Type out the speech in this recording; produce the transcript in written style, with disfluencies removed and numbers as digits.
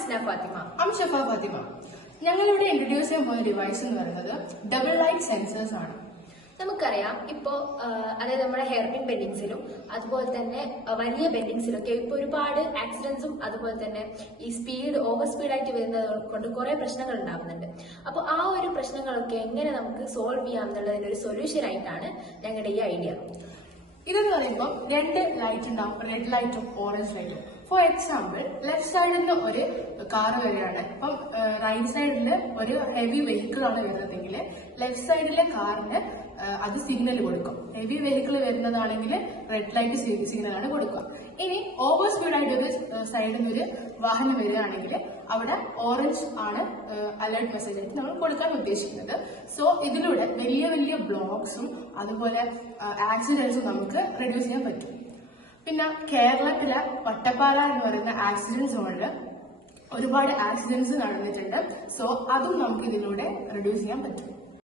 Hasna Fatima. I'm Shafa Fatima. ഞങ്ങളിവിടെ introduce ചെയ്യാൻ പോകുന്ന ഡിവൈസ് എന്ന് പറയുന്നത് ഡബിൾ ലൈറ്റ് സെൻസേഴ്സ് ആണ്. നമുക്കറിയാം ഇപ്പോൾ അതായത് നമ്മുടെ ഹെയർ പിൻ ബെൻഡിങ്സിലും അതുപോലെ തന്നെ വലിയ ബെൻഡിങ്സിലൊക്കെ ഇപ്പോൾ ഒരുപാട് ആക്സിഡൻസും അതുപോലെ തന്നെ ഈ ഓവർ സ്പീഡായിട്ട് വരുന്നത് കൊണ്ട് കുറെ പ്രശ്നങ്ങൾ ഉണ്ടാകുന്നുണ്ട്. അപ്പോൾ ആ ഒരു പ്രശ്നങ്ങളൊക്കെ എങ്ങനെ നമുക്ക് സോൾവ് ചെയ്യാം എന്നുള്ളതിന്റെ ഒരു സൊല്യൂഷൻ ആയിട്ടാണ് ഞങ്ങളുടെ ഈ ഐഡിയ. ഇതെന്ന് പറയുമ്പോൾ രണ്ട് ലൈറ്റ് ഉണ്ടാവും, റെഡ് ലൈറ്റും ഓറഞ്ച് ലൈറ്റും. ഫോർ എക്സാമ്പിൾ, ലെഫ്റ്റ് സൈഡിൽ നിന്ന് ഒരു കാർ വരികയാണ്. ഇപ്പം റൈറ്റ് സൈഡിൽ ഒരു ഹെവി വെഹിക്കിൾ ആണ് വരുന്നതെങ്കിൽ ലെഫ്റ്റ് സൈഡിലെ കാറിന് അത് സിഗ്നൽ കൊടുക്കും. ഹെവി വെഹിക്കിൾ വരുന്നതാണെങ്കിൽ റെഡ് ലൈറ്റ് സിഗ്നൽ ആണ് കൊടുക്കുക. ഇനി ഓവർ സ്പീഡായിട്ട് ഒരു സൈഡിൽ നിന്ന് ഒരു വാഹനം വരികയാണെങ്കിൽ അവിടെ ഓറഞ്ച് ആണ് അലേർട്ട് മെസ്സേജ് ആയിട്ട് നമ്മൾ കൊടുക്കാൻ ഉദ്ദേശിക്കുന്നത്. സോ ഇതിലൂടെ വലിയ വലിയ ബ്ലോക്സും അതുപോലെ ആക്സിഡൻസും നമുക്ക് റെഡ്യൂസ് ചെയ്യാൻ പറ്റും. പിന്നെ കേരളത്തിലെ വട്ടപ്പാറ എന്ന് പറയുന്ന ആക്സിഡന്റ് സോണിൽ ഒരുപാട് ആക്സിഡൻസ് നടന്നിട്ടുണ്ട്. സോ അതും നമുക്ക് ഇതിലൂടെ റെഡ്യൂസ് ചെയ്യാൻ പറ്റും.